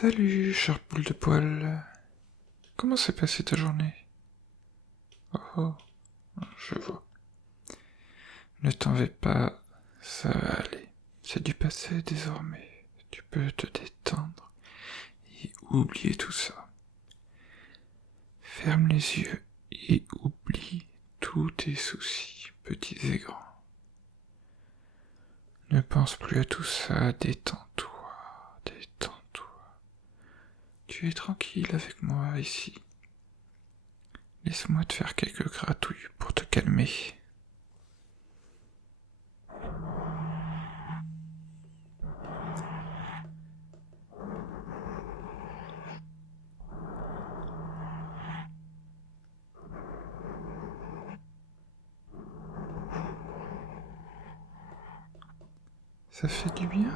Salut, chère boule de poil. Comment s'est passée ta journée? Oh, je vois. Ne t'en vais pas, ça va aller. C'est du passé désormais. Tu peux te détendre et oublier tout ça. Ferme les yeux et oublie tous tes soucis, petits et grands. Ne pense plus à tout ça, détends-toi, détends-toi. Tu es tranquille avec moi ici. Laisse-moi te faire quelques gratouilles pour te calmer. Ça fait du bien.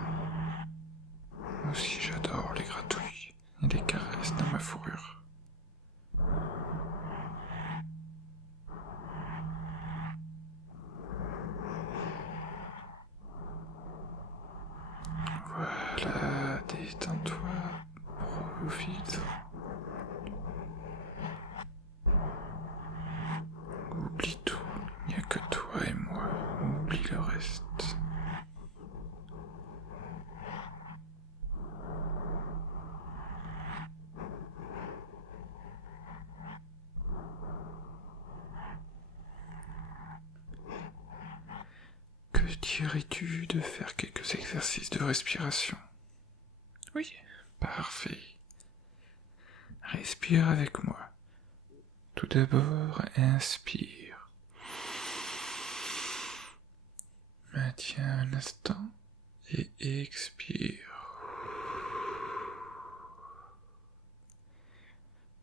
Moi aussi j'adore les gratouilles et les caresses dans ma fourrure. Voilà, détends-toi, profite. Oublie tout, il n'y a que toi et moi, oublie le reste. Que dirais-tu de faire quelques exercices de respiration? Oui, parfait. Respire avec moi. Tout d'abord, inspire. Maintiens un instant et expire.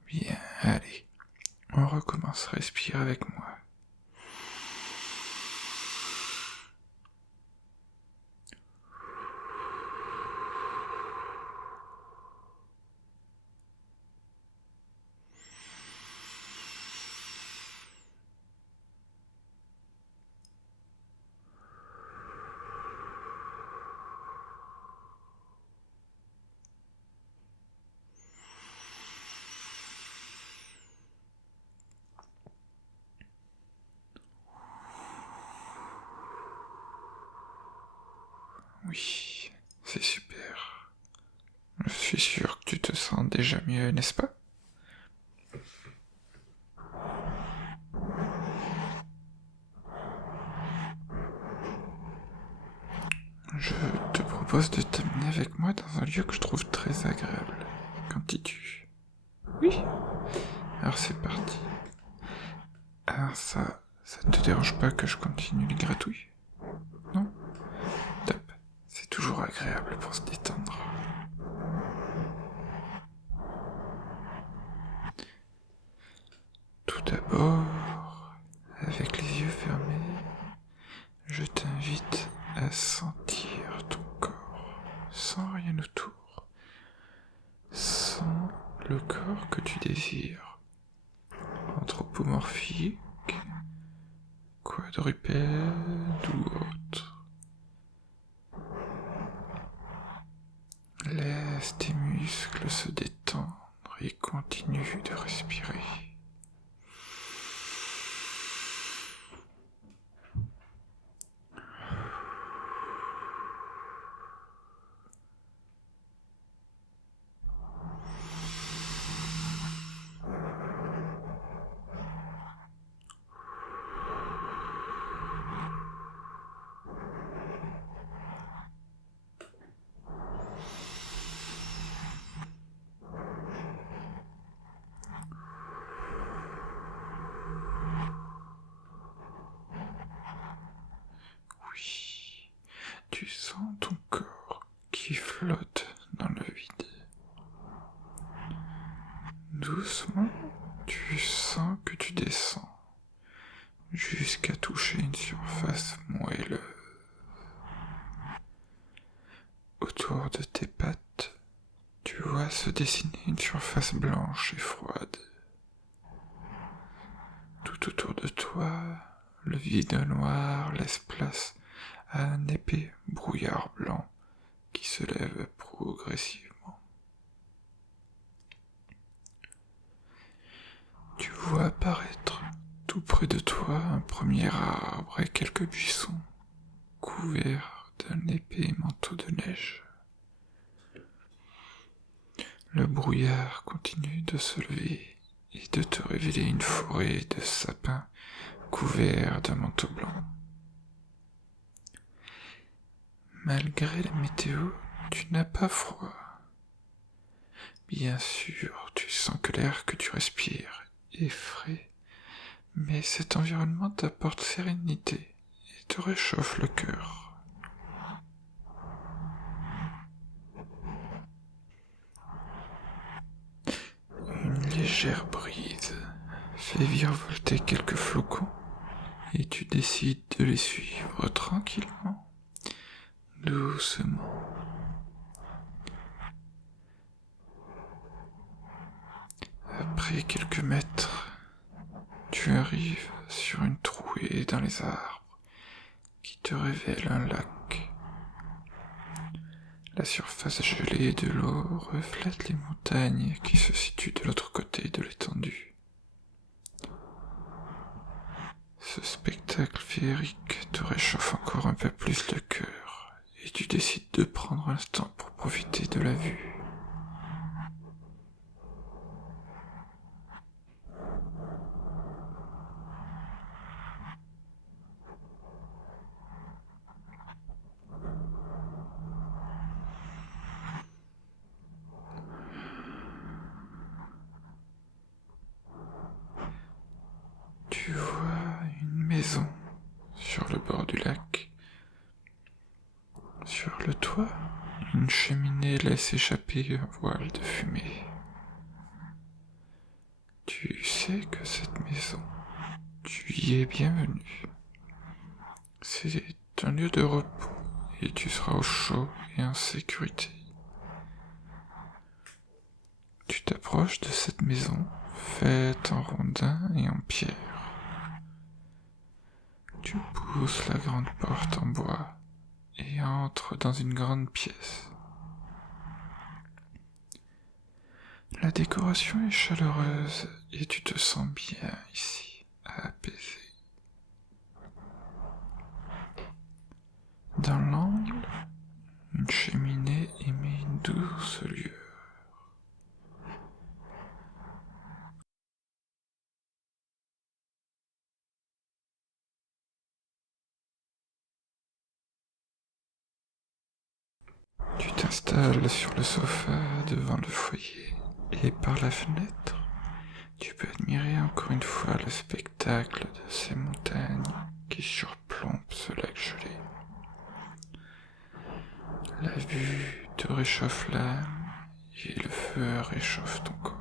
Bien, allez, on recommence. Respire avec moi. Oui, c'est super. Je suis sûr que tu te sens déjà mieux, n'est-ce pas? Je te propose de t'amener avec moi dans un lieu que je trouve très agréable. Qu'en dis-tu? Oui. Alors c'est parti. Alors ça ne te dérange pas que je continue les gratouilles? Non? Top. C'est toujours agréable pour se détendre. Tout d'abord, avec les yeux fermés, je t'invite à sentir ton corps, sans rien autour, sans le corps que tu désires, anthropomorphique, quadrupède ou autre. Laisse tes muscles se détendre et continue de respirer. Oui, tu sens ton corps qui flotte dans le vide. Doucement, tu sens que tu descends jusqu'à toucher une surface moelleuse. Autour de tes pattes, tu vois se dessiner une surface blanche et froide. Tout autour de toi, le vide noir laisse place à un épais brouillard blanc qui se lève progressivement. vois apparaître tout près de toi un premier arbre et quelques buissons couverts d'un épais manteau de neige. Le brouillard continue de se lever et de te révéler une forêt de sapins couverts d'un manteau blanc. Malgré la météo, tu n'as pas froid. Bien sûr, tu sens que l'air que tu respires est frais, mais cet environnement t'apporte sérénité et te réchauffe le cœur. Une légère brise fait virevolter quelques flocons et tu décides de les suivre tranquillement, doucement. Après quelques mètres, tu arrives sur une trouée dans les arbres qui te révèle un lac. La surface gelée de l'eau reflète les montagnes qui se situent de l'autre côté de l'étendue. Ce spectacle féerique te réchauffe encore un peu plus le cœur et tu décides de prendre un instant pour profiter de la vue. Tu vois une maison sur le bord du lac. Sur le toit, une cheminée laisse échapper un voile de fumée. Tu sais que cette maison, tu y es bienvenu. C'est un lieu de repos et tu seras au chaud et en sécurité. Tu t'approches de cette maison, faite en rondins et en pierre. Tu pousses la grande porte en bois et entres dans une grande pièce. La décoration est chaleureuse et tu te sens bien ici, apaisé. Dans l'angle, une cheminée émet une douce lueur. Tu t'installes sur le sofa devant le foyer et par la fenêtre, tu peux admirer encore une fois le spectacle de ces montagnes qui surplombent ce lac gelé. La vue te réchauffe l'âme et le feu réchauffe ton corps.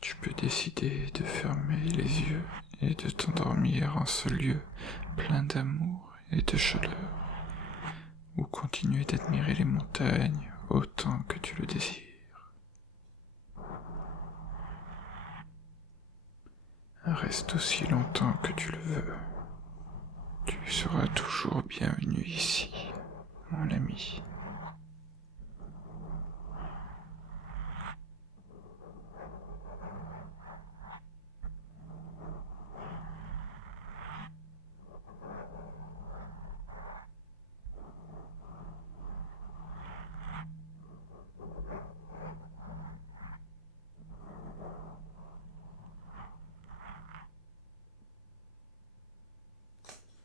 Tu peux décider de fermer les yeux et de t'endormir en ce lieu plein d'amour et de chaleur, ou continuer d'admirer les montagnes autant que tu le désires. Reste aussi longtemps que tu le veux. Tu seras toujours bienvenu ici, mon ami.